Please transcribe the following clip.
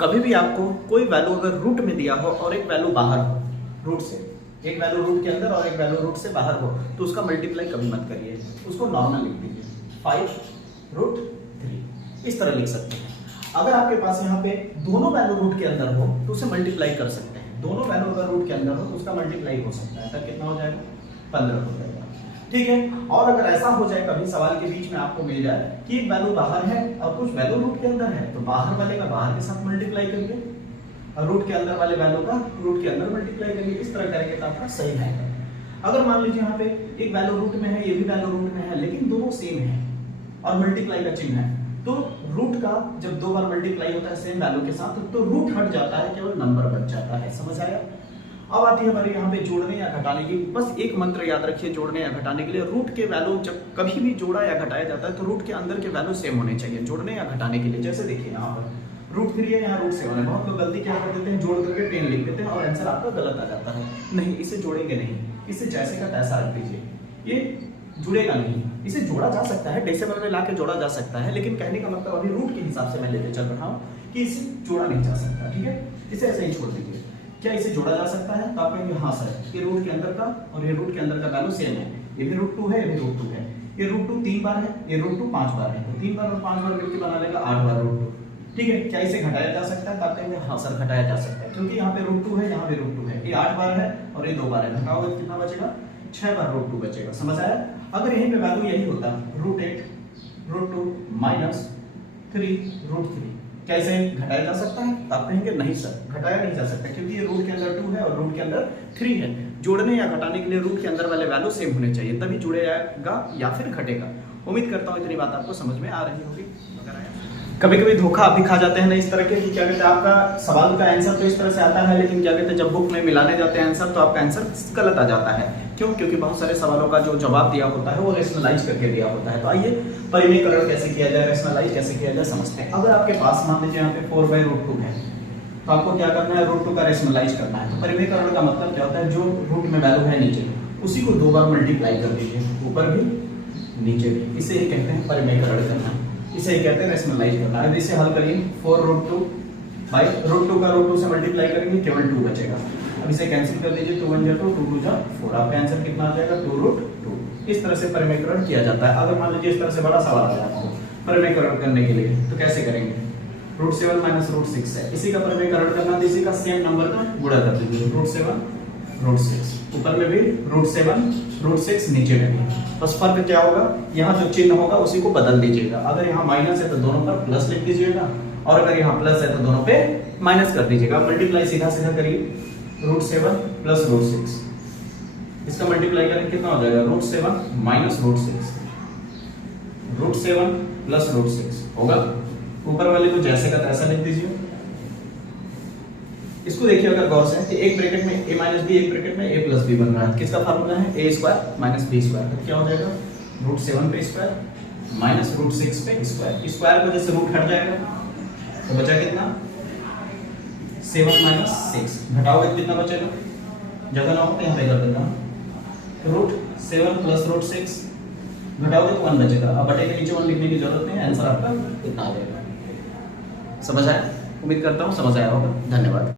कभी भी आपको कोई वैल्यू अगर रूट में दिया हो और एक वैल्यू बाहर हो रूट से, एक वैल्यू रूट के अंदर और एक वैल्यू रूट से बाहर हो, तो उसका मल्टीप्लाई कभी मत करिए, उसको नॉर्मल लिख दीजिए 5√3 इस तरह लिख सकते हैं। अगर आपके पास यहाँ पे दोनों वैल्यू रूट के अंदर हो तो उसे मल्टीप्लाई कर सकते हैं, दोनों वैल्यू अगर रूट के अंदर हो तो उसका मल्टीप्लाई हो सकता है, तब कितना हो जाएगा 15 हो जाएगा। ठीक है। और अगर ऐसा हो जाए कभी सवाल के बीच में आपको मिल जाए कि एक वैल्यू बाहर है और कुछ वैल्यू रूट के अंदर है, तो बाहर वाले का बाहर के साथ मल्टीप्लाई करिए और रूट के अंदर वाले वैल्यू का रूट के अंदर मल्टीप्लाई करिए। इस तरह करेंगे तो आपका सही आएगा। अगर मान लीजिए यहाँ पे एक वैल्यू रूट में है, ये भी वैल्यू रूट में है, लेकिन दोनों सेम है और मल्टीप्लाई का चिन्ह है, तो रूट का जब दो बार मल्टीप्लाई होता है सेम वैल्यू के साथ तो रूट हट जाता है, केवल नंबर बच जाता है। समझ आया? अब आती है हमारे यहाँ पे जोड़ने या घटाने की। बस एक मंत्र याद रखिए जोड़ने या घटाने के लिए, रूट के वैल्यू जब कभी भी जोड़ा या घटाया जाता है तो रूट के अंदर के वैल्यू सेम होने चाहिए जोड़ने या घटाने के लिए। जैसे देखिए यहाँ पर √3 है, यहाँ √7 है। बहुत लोग गलती क्या कर देते हैं, जोड़ करके 10 लिख देते हैं और आंसर आपका गलत आ जाता है। नहीं, इसे जोड़ेंगे नहीं, इसे जैसे का तैसा रख दीजिए, ये जुड़ेगा नहीं। इसे जोड़ा जा सकता है, डेसिमल में लाके जोड़ा जा सकता है, लेकिन कहने का मतलब अभी रूट के हिसाब से मैं लेके चल रहा हूँ कि इसे जोड़ा नहीं जा सकता। ठीक है, इसे ऐसे ही छोड़ दीजिए। क्या इसे जोड़ा जा सकता है? तो आप कहेंगे हाँ सर, ये रूट के अंदर का और ये रूट के अंदर का वैल्यू सेम है, ये भी √2 है, ये भी √2 है, ये √2 3 बार है, ये √2 5 बार है, तो 3 बार और 5 बार मिलकर बना लेगा 8 बार √2। ठीक है, क्या इसे घटाया जा सकता है? तो आप कहेंगे हाँ सर घटाया जा सकता है, क्योंकि यहाँ पे √2 है, यहाँ पे √2 है, ये 8 बार है और ये 2 बार है, घटाओगे कितना बचेगा? 6 बार √2 बचेगा। समझ आया? अगर यहीं पे वैल्यू यही होता √8 √2 -3 √3, क्या इसे घटाया जा सकता है? तो आप कहेंगे नहीं सर घटाया नहीं जा सकता, क्योंकि ये रूट के अंदर 2 है और रूट के अंदर 3 है। जोड़ने या घटाने के लिए रूट के अंदर वाले वैल्यू सेम होने चाहिए, तभी जुड़ेगा या फिर घटेगा। उम्मीद करता हूँ इतनी बात आपको समझ में आ रही होगी। कभी कभी धोखा आप भी खा जाते हैं ना इस तरह के, क्या कहते हैं आपका सवाल का आंसर तो इस तरह से आता है, लेकिन क्या कहते हैं जब बुक में मिलाने जाते हैं आंसर तो आपका आंसर गलत आ जाता है। क्यों? क्योंकि बहुत सारे सवालों का जो जवाब दिया होता है वो रेशनलाइज करके दिया होता है। तो आइए परिमेयकरण कैसे किया जाए, रेशनलाइज कैसे किया जाए समझते हैं। अगर आपके पास मान लीजिए यहाँ पे 4/√2 है, तो आपको क्या करना है? √2 का रेशनलाइज करना है। तो परिमेयकरण का मतलब क्या होता है? जो रूट में वैल्यू है नीचे, उसी को 2 बार मल्टीप्लाई कर दीजिए, ऊपर भी नीचे भी। इसे ही कहते हैं परिमेयकरण करना, इसे ही कहते हैं रेशनलाइज करना। अब इसे हल करिए, 4√2 बाई √2 का √2 से मल्टीप्लाई करेंगे, केवल 2 बचेगा। अब इसे कैंसिल कर दीजिए, 2 1 जा 2, 2 2 जा 4, आपका आंसर कितना आ जाएगा? 2√2। इस तरह से परिमेयकरण किया जाता है। अगर मान लीजिए इस तरह से बड़ा सवाल आ जाता है परिमेयकरण करने के लिए, तो कैसे करेंगे? √7 -√6 है, इसी का परिमेयकरण करना, इसी का सेम नंबर का गुणा कर दीजिए, √7 √6, ऊपर में भी √7 √6, नीचे में भी। बस फर्क क्या होगा? यहाँ जो चिन्ह होगा उसी को बदल दीजिएगा। अगर यहाँ माइनस है तो दोनों पर प्लस लिख दीजिएगा, और अगर यहाँ प्लस है तो दोनों पे माइनस कर दीजिएगा। मल्टीप्लाई सीधा सीधा करिए, √7 + √6, इसका मल्टीप्लाई करेंगे कितना हो जाएगा? √7 - √6, √7 + √6 होगा। ऊपर वाले को जैसे का तैसा लिख दीजिए। इसको देखिए अगर गौर से, एक ब्रैकेट में a - b, एक ब्रैकेट में a + b बन रहा है। किसका फार्मूला है? a² - b²। तो क्या हो जाएगा? √7 पे स्क्वायर माइनस √6 पे स्क्वायर। स्क्वायर की वजह से रूट हट जाएगा, तो बचा कितना? 7 - 6। घटाओगे कितना बचेगा? जगह ना हो तो यहाँ पे कर देता हूँ, √7 + √6 घटाओगे तो 1 बचेगा। अब बटे के नीचे 1 लिखने की जरूरत नहीं है, आंसर आपका कितना आ जाएगा। समझ आया? उम्मीद करता हूँ समझ आया होगा। धन्यवाद।